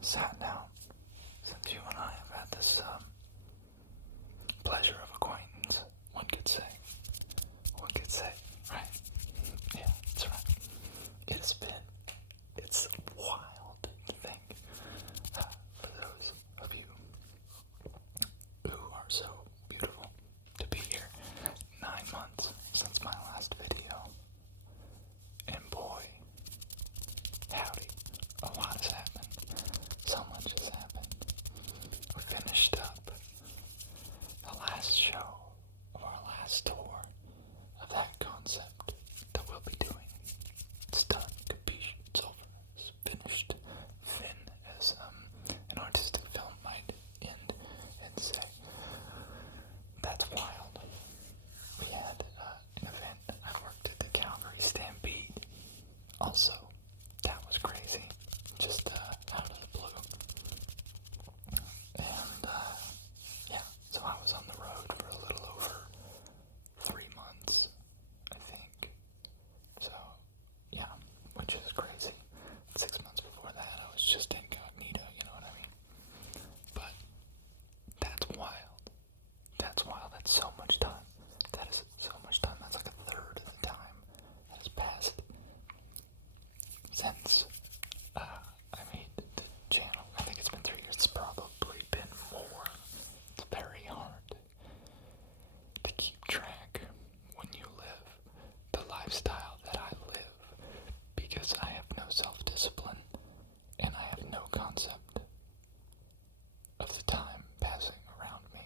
sat down since you and I have had this pleasure of acquaintance, one could say. One could say, right? Yeah, that's right. It's wild to think, for those of you who are so beautiful, to be here 9 months since my last video. And boy, howdy, a lot has happened. So much has happened. We finished up the last show of our last tour of that concept that we'll be doing. It's done. Capiche. It's over. It's finished. Thin, as an artistic film might end and say. That's wild. We had an event. I worked at the Calgary Stampede. Also, that was crazy. Just out of the blue. And yeah, so I was on the road for a little over 3 months, I think. So yeah, which is crazy. 6 months before that, I was just incognito, you know what I mean? But that's wild. That's wild. That's so much time. That is so much time. That's like a third of the time that has passed since I made the channel. I think it's been 3 years. It's probably been more. It's very hard to keep track when you live the lifestyle that I live, because I have no self-discipline and I have no concept of the time passing around me.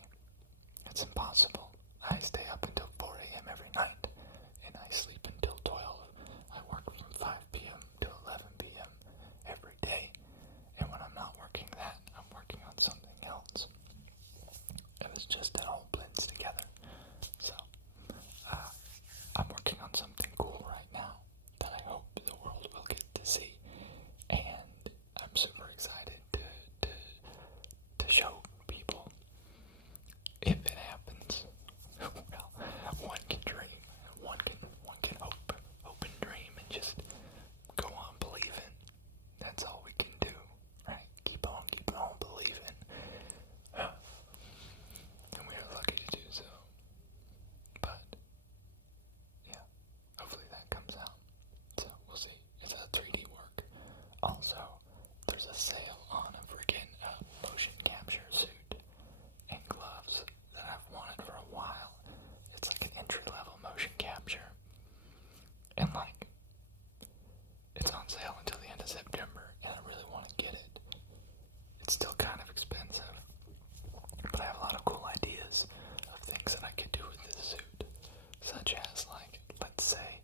It's impossible. I stay up until 4 a.m. every night and I sleep until 12. I work from 5 p.m. to 11 p.m. every day, and when I'm not working that, I'm working on something else. It all blends together. So, I'm working on something cool right now that I hope the world will get to see, and I'm super excited to show people. If it happens, well, one can dream, one can hope and dream, and just go on believing. That's all we can do, right? Keep on believing. And we are lucky to do so. But yeah, hopefully that comes out. So we'll see. It's a 3D work. Also, there's a sale on a freaking motion capture suit and gloves that I've wanted for a while. It's like an entry-level motion capture. And like, it's on sale until the end of September, and I really want to get it. It's still kind of expensive, but I have a lot of cool ideas of things that I could do with this suit, such as, like, let's say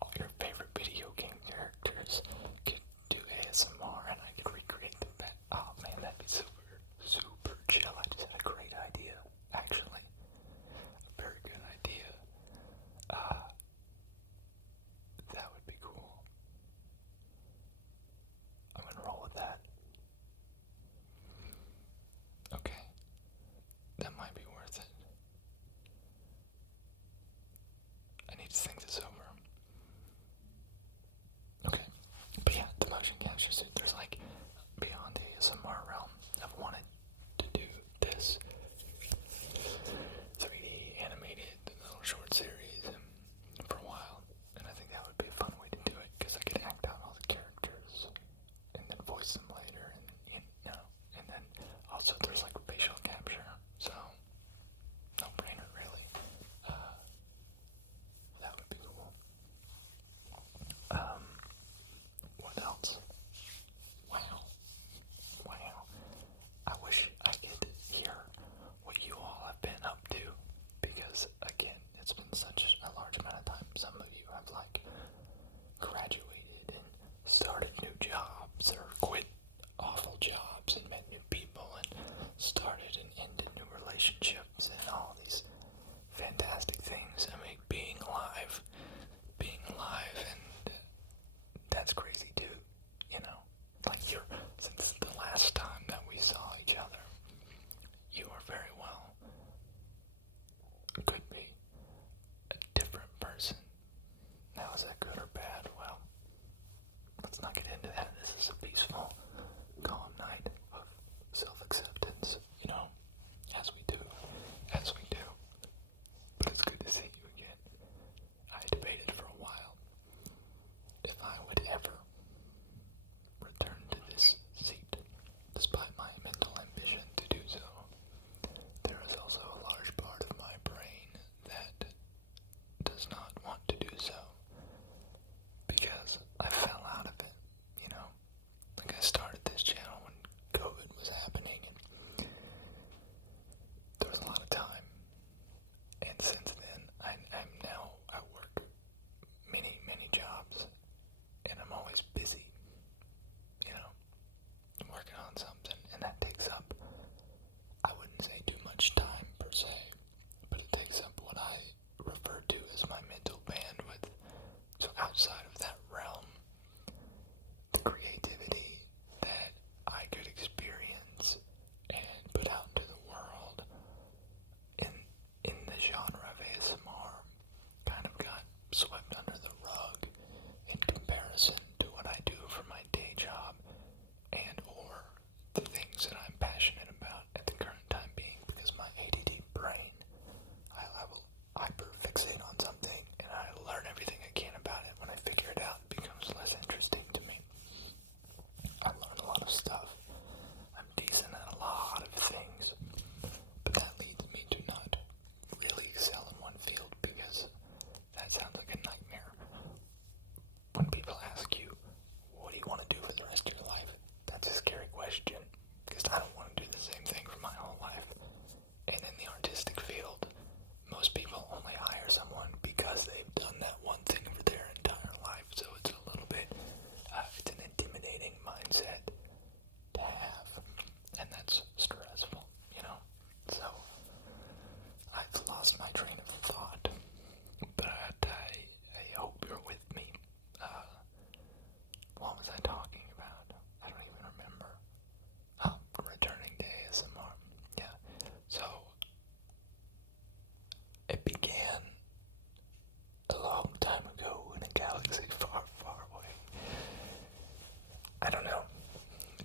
all your favorite video game characters could do ASMR, and I could recreate them. Oh man, that'd be super chill. I just had a great idea, actually. A very good idea. That would be cool. I'm gonna roll with that. Okay. That might be worth it. I need to think this over. Okay. But yeah, the motion capture suit, there's like, beyond the ASMR realm, I've wanted to do this 3D animated little short series for a while, and I think that would be a fun way to do it, because I could act out all the characters and then voice them later, and you know, and then also there's like facial capture, so no brainer really. That would be cool. What else? Wow. I wish I could hear what you all have been up to, because again, it's been such a large amount of time. Some of you have like graduated and started new jobs, or quit awful jobs and met new people and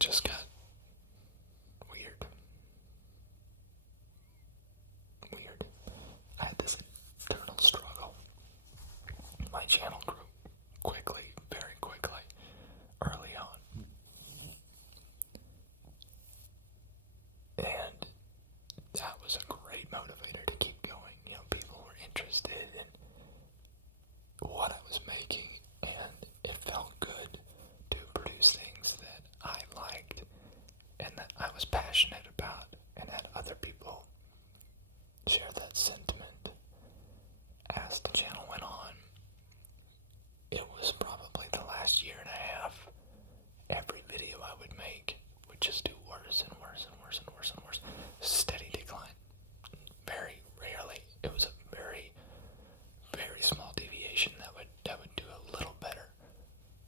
just got weird. I had this internal struggle. My channel grew quickly, very quickly, early on. And that was a great motivator to keep going. You know, people were interested in what I was making, and it felt good to produce things that I liked and that I was passionate about, and had other people share that sentiment. As the channel went on, it was probably the last year and a half, every video I would make would just do worse and worse and worse and worse and worse. Steady decline. Very rarely. It was a very, very small deviation that would do a little better.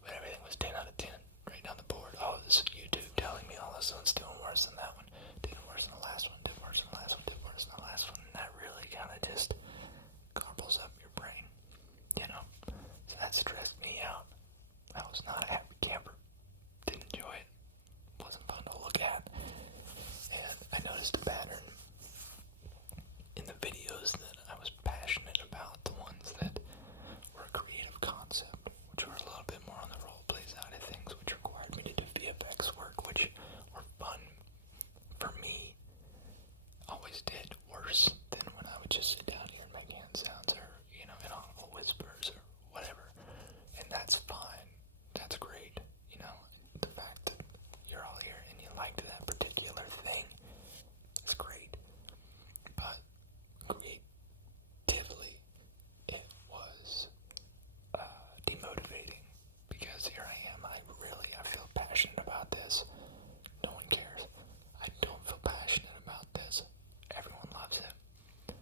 But everything was 10 out of 10, right down the board. Oh, this is YouTube telling me, oh, this one's doing worse than that one. Did worse than the last one, did worse than the last one, did worse than the last one. And that really kind of just gobbles up your brain, you know? So that stressed me out. I was not a happy camper. Didn't enjoy it. Wasn't fun to look at. And I noticed a pattern in the videos that I was passionate about, the ones that were a creative concept, which were a little bit more on the roleplay side of things, which required me to do VFX work, which were fun for me. Always did worse than when I would just sit down here and make hand sounds, or, you know, inaudible whispers or whatever. And that's fine. That's great. You know, the fact that you're all here and you liked that particular thing is great. But creatively, it was demotivating, because here I am. I feel passionate about this. No one cares. I don't feel passionate about this. Everyone loves it.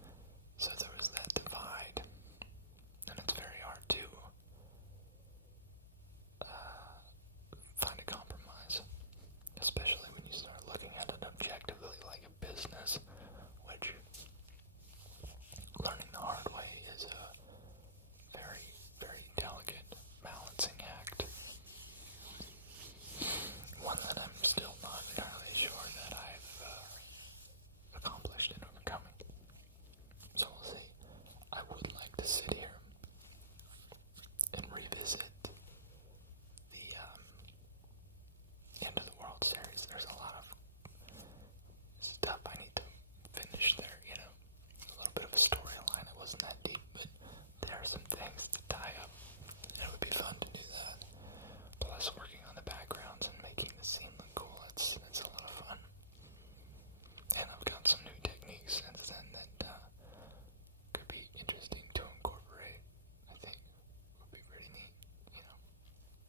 So there was that divide, and it's very hard to find a compromise, especially when you start looking at it objectively like a business, which, learning the hard way, is a very, very delicate balancing act. One that I'm still not entirely sure that I've accomplished in overcoming. So we'll see. I would like to sit here and revisit the end of the World Series. There's a lot of stuff I need to finish there, you know. A little bit of a storyline. It wasn't that deep, but there are some things to tie up. It would be fun to do that. Plus, working on the backgrounds and making the scene look cool. It's a lot of fun. And I've got some new techniques since then that could be interesting to incorporate. I think would be pretty neat, you know.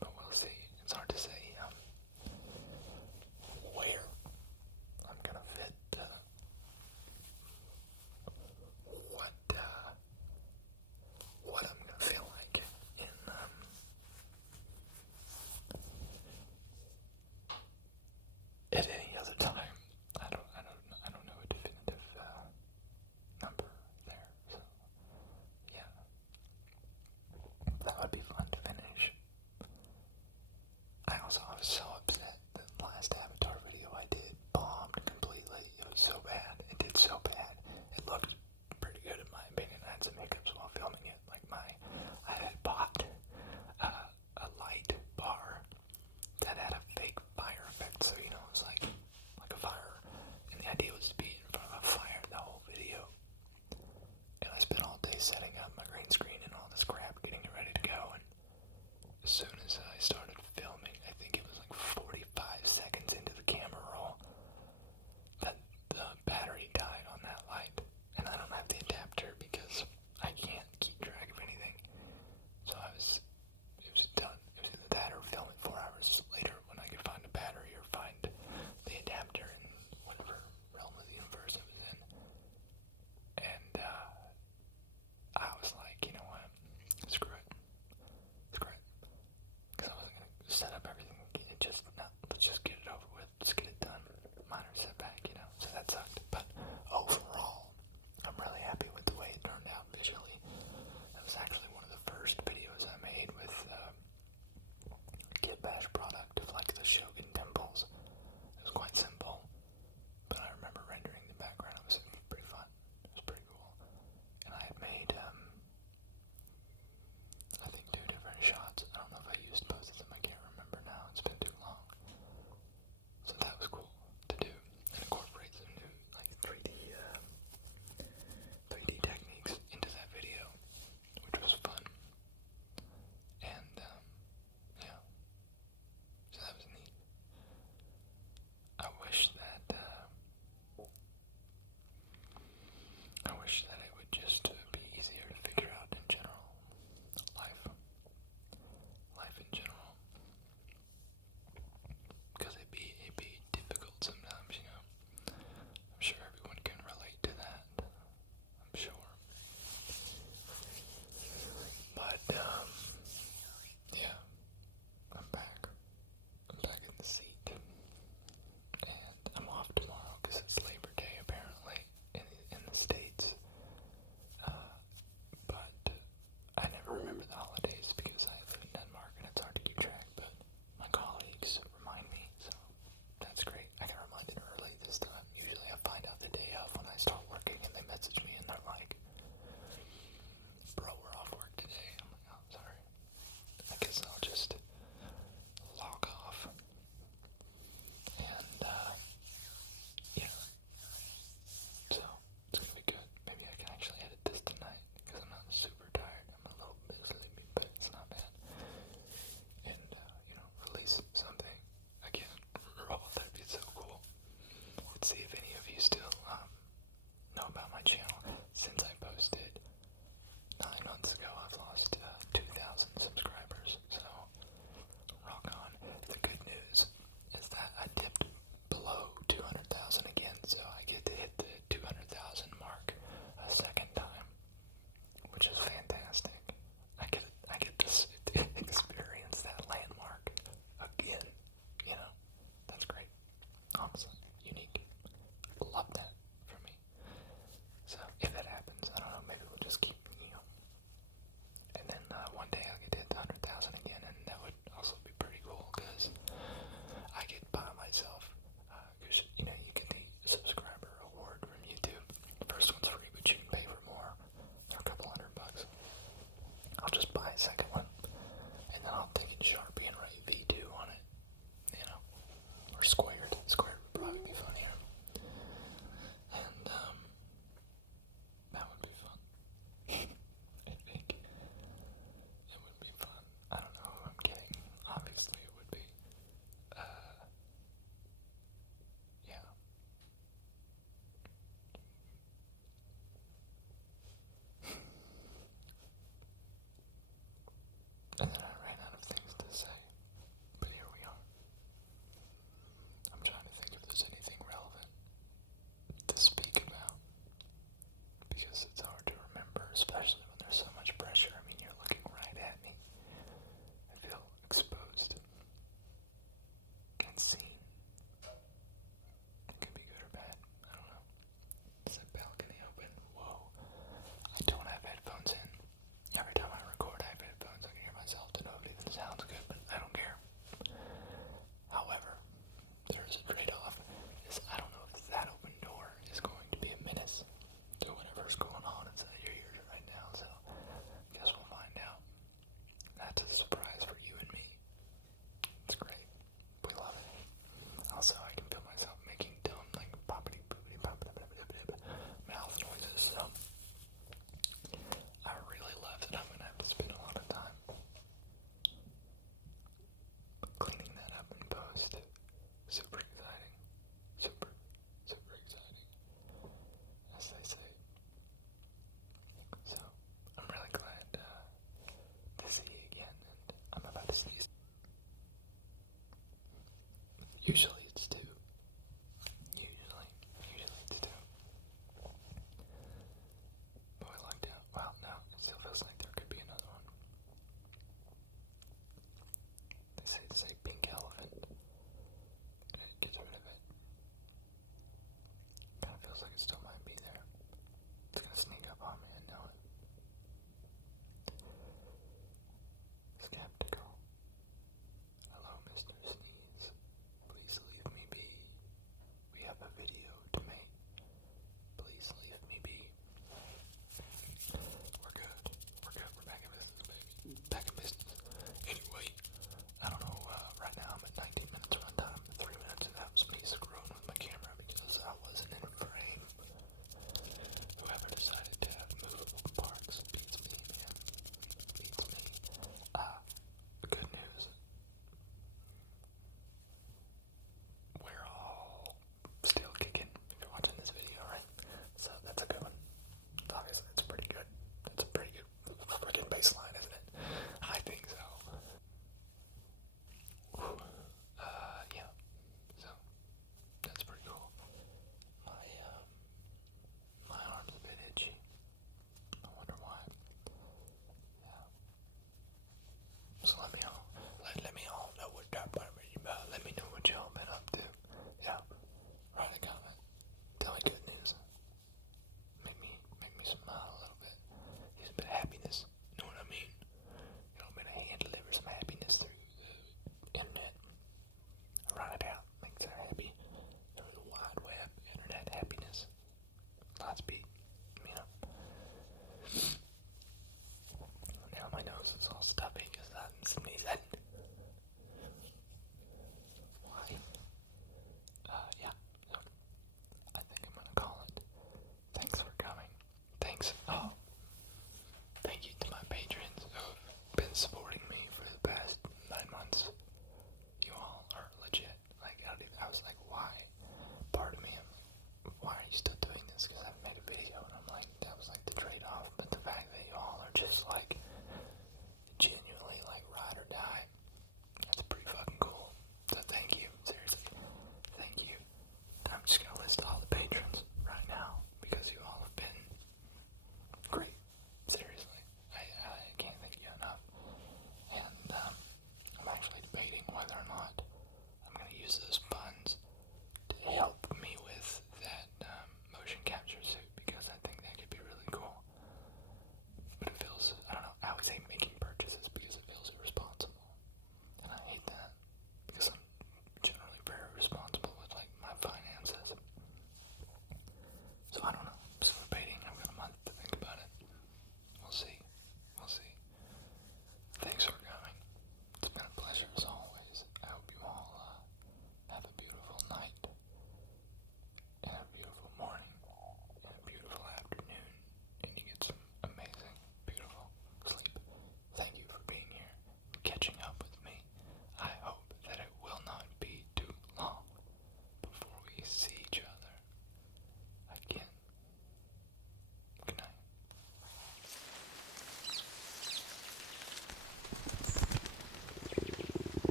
But we'll see. It's hard to say where I'm gonna fit what I'm gonna feel like in at any other time. I don't know a definitive number there. So yeah, that would be fun to finish. I was so upset that the last Avatar video I did bombed completely. It was so bad. It did so bad. It looked pretty good in my opinion. I had some hiccups while filming it. Like I had bought a light bar that had a fake fire effect, so you know it was like a fire, and the idea was to be in front of a fire the whole video. And I spent all day setting up my green screen and all this crap, getting it ready to go, and as soon as I started filming, I think it was like 45 seconds into the camera roll, that the battery died on that light. And I don't have the adapter because I can't keep track of anything. So it was done. It was either that or film it 4 hours later when I could find a battery or find the adapter in whatever realm of the universe it was in. And I was like, you know what? Screw it. Because I wasn't going to set up everything again. Let's just get it over with. Let's get it done. Minor setback, you know. So that sucked. But overall, I'm really happy with the way it turned out visually. That was actually one of the first videos I made with Kit Bash product of like the Shogun temples. super